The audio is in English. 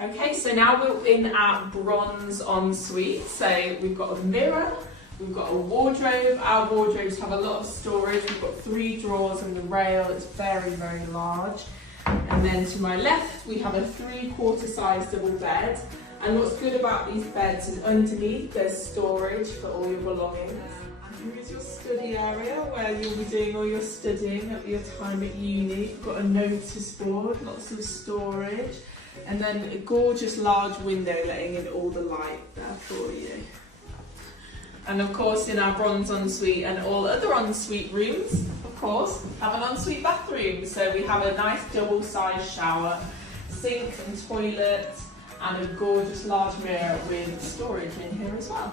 Okay, so now we're in our bronze ensuite. So we've got a mirror, we've got a wardrobe. Our wardrobes have a lot of storage. We've got 3 drawers and the rail is very, very large. And then to my left, we have a 3/4 size double bed. And what's good about these beds is underneath there's storage for all your belongings. Here's your study area where you'll be doing all your studying at your time at uni. You've got a notice board, lots of storage. And then a gorgeous large window letting in all the light there for you. And of course in our bronze ensuite and all other ensuite rooms, of course, have an ensuite bathroom. So we have a nice double-sized shower, sink and toilet, and a gorgeous large mirror with storage in here as well.